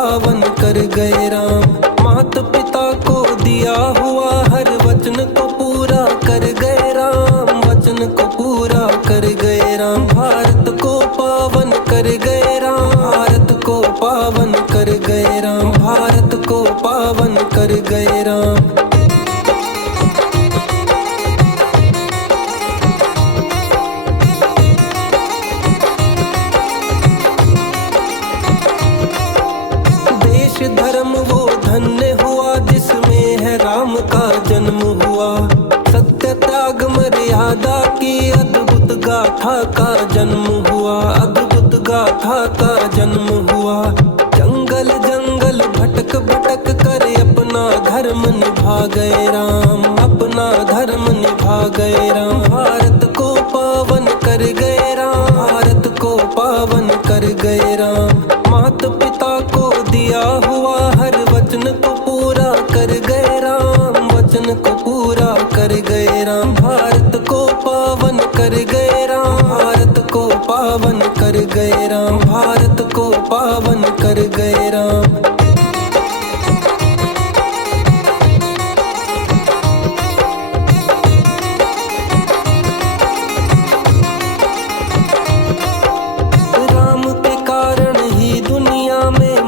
पावन कर गए राम। मात पिता को दिया हुआ हर वचन को पूरा कर गए राम, वचन को पूरा कर गए राम। भारत को पावन कर गए राम, भारत को पावन कर गए राम, भारत को पावन कर गए राम। धर्म वो धन्य हुआ जिसमें है राम का जन्म हुआ। सत्य त्याग मर्यादा की अद्भुत गाथा का जन्म हुआ, अद्भुत गाथा का जन्म हुआ। जंगल जंगल भटक भटक कर अपना धर्म निभा गए राम, अपना धर्म निभा गए राम। भारत को पावन कर गए राम, भारत को पावन कर गए राम। मात पिता को दिया हुआ हर वचन को पूरा कर गए राम, वचन को पूरा कर गए राम। भारत को पावन कर गए राम, भारत को पावन कर गए राम, भारत को पावन कर गए राम।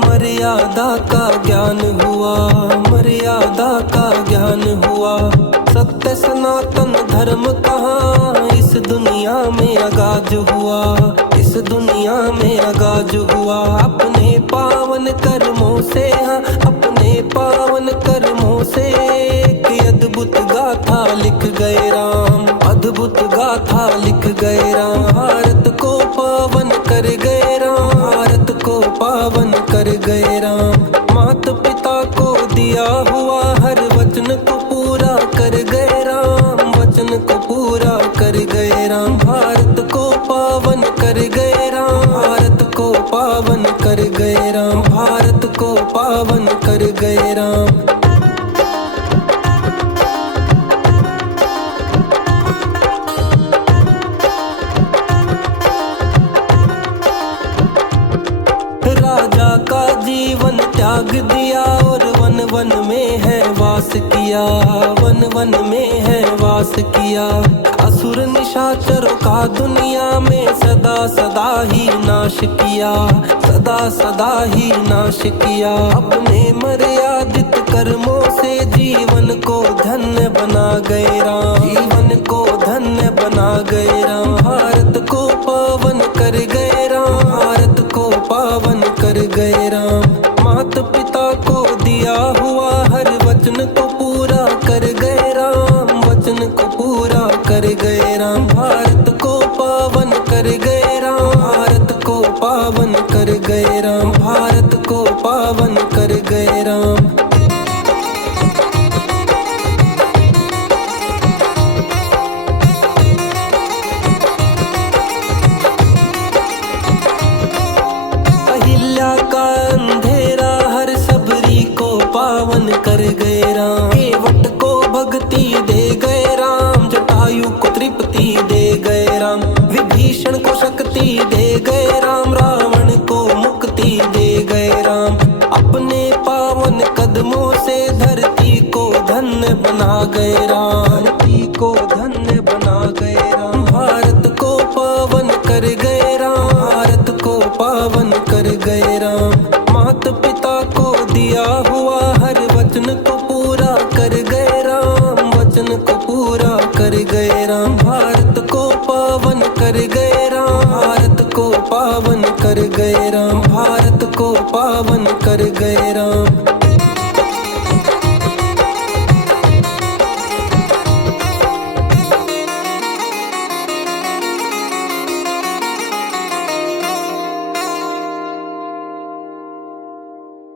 मर्यादा का ज्ञान हुआ, मर्यादा का ज्ञान हुआ। सत्य सनातन धर्म कहाँ इस दुनिया में आगाज हुआ, इस दुनिया में आगाज हुआ। अपने पावन कर्मों से, हाँ अपने पावन कर्मों से एक अद्भुत गाथा लिख गए राम, अद्भुत गाथा लिख गए राम। भारत को पावन कर गए राम, भारत को पावन कर गए राम। मात पिता को दिया हुआ हर वचन को पूरा कर गए राम, वचन को पूरा कर गए राम। भारत को पावन कर गए राम, भारत को पावन कर गए राम, भारत को पावन कर गए राम। राजा का जीवन त्याग दिया और वन वन में है वास किया, वन वन में है वास किया। असुर निशाचरों का दुनिया में सदा सदा ही नाश किया, सदा सदा ही नाश किया। अपने मर्यादित कर्मों से जीवन को धन्य बना गए राम, जीवन को धन्य बना गए राम। भारत को पावन कर गए राम, भारत को पावन कर गए राम। मात पिता को दिया हुआ हर वचन को पूरा कर गए राम, वचन को पूरा कर गए राम। भारत को पावन कर गए राम, भारत को पावन कर गए राम, भारत को पावन कर गए राम। पावन कर गए राम। केवट को भक्ति दे गए राम, जटायु को तृप्ति दे गए राम। विभीषण को शक्ति दे गए राम, रावण को मुक्ति दे गए राम। अपने पावन कदमों से धरती को धन्य बना गए राम, धरती को धन्य बना गए राम। भारत को पावन कर गए राम, भारत को पावन कर गए राम। मात पिता को दिया हुआ हर वचन को पूरा कर गए राम, वचन को पूरा कर गए राम। भारत को पावन कर गए राम, भारत को पावन कर गए राम, भारत को पावन कर गए राम।